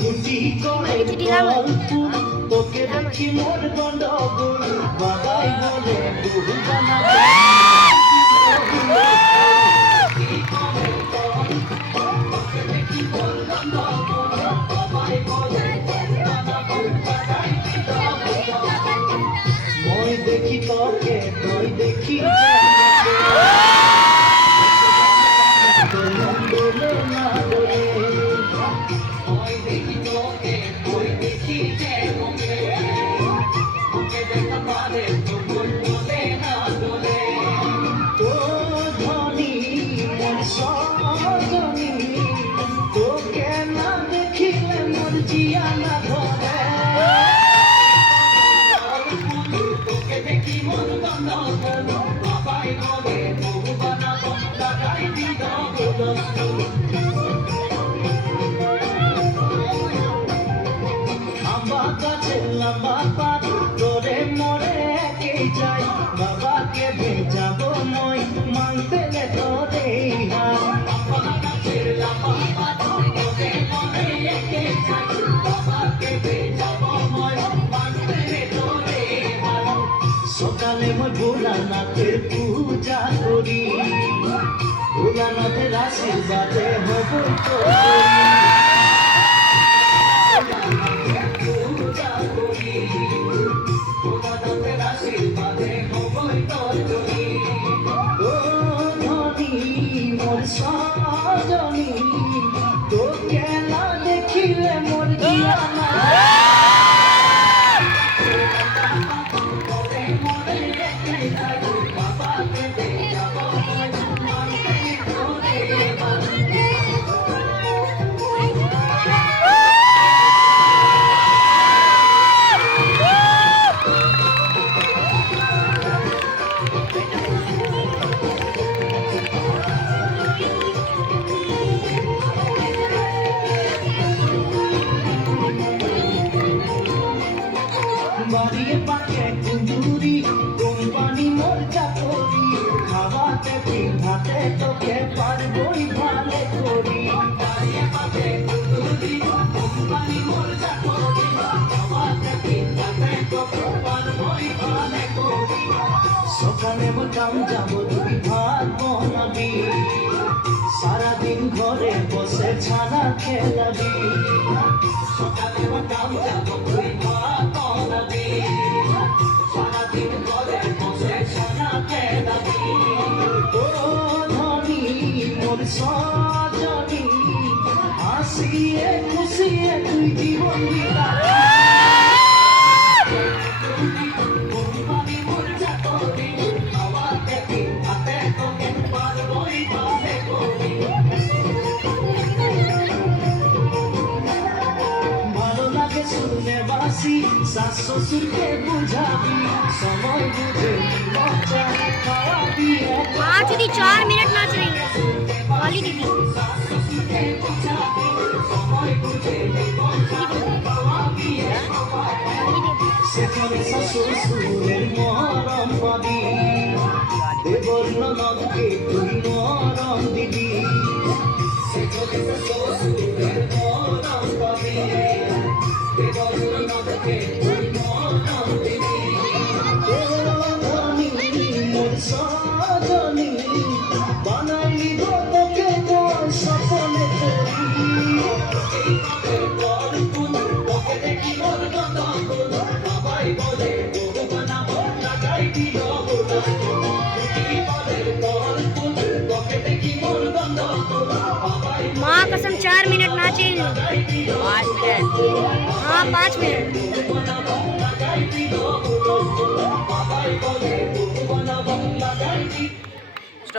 কিছু দিলাম তোকে দেখি মোর গন্ডগোল বাবাই বলে বহু বানাবো মই দেখি তোকে তুই দেখি তোকে না দেখিলে মোর জিয়া না ধরে তোকে দেখি মোর গন্ডগোল বাবাই বলে বহু বানাবো লাগাই দিব আম্বা গাছে লম্বা পাত তোরে মরে একে যাই বাবাকে ভেজাবো মই মানতে লে তোরে হাত আম্বা গাছে লম্বা পাত তোরে মরে একে যাই বাবাকে ভেজাবো মই মানতে লে তোরে হাত সকালে মই ভোলানাথের পূজা করি ভোলানাথের আশীর্বাদে হব সজনী তোকে না দেখিলে মোর জিয়া না বাড়িয়ে পাখে কুন্দুরি কোম্পানি মোর চাকরি খাওয়াতে পিঠাতে তোকে পারবই ভালো করি বাড়িয়ে পাখে কুন্দুরি কোম্পানি মোর চাকরি খাওয়াতে পিঠাতে তোকে পারবই ভালো করি সকালে কাম যাব তুই ভাত বানাবি সারাদিন ঘরে বসে ছানা খেলাবি সকালে কাম যাব তুই ভাত বানাবি সারাদিন ঘরে বসে ছানা খেলাবি ও ধনী মোর সজনী হাসিয়ে খুশিয়ে তুই জীবন বিতা শাশ শ্বশুরকে বুঝাবি সময় বুঝে মজা খাওয়াবি 5 से 4 मिनट नाच रही है वाली दीदी সেখানে শ্বশুরের মরম পাবি দেবর ননদকে তুই মরম দিবি সেখানে শ্বশুরের মরম পাবি দেবর ননদকে তুই মরম দিবি মোর সজনী বানাইলি গো তোকে মোর সপনে তোকে দেখি মোর গন্ডগোল বাবাই বলে বহু বানাবো লাগাই দিব माँ कसम 4 मिनट नाचे 5 मिनट हाँ 5 मिनट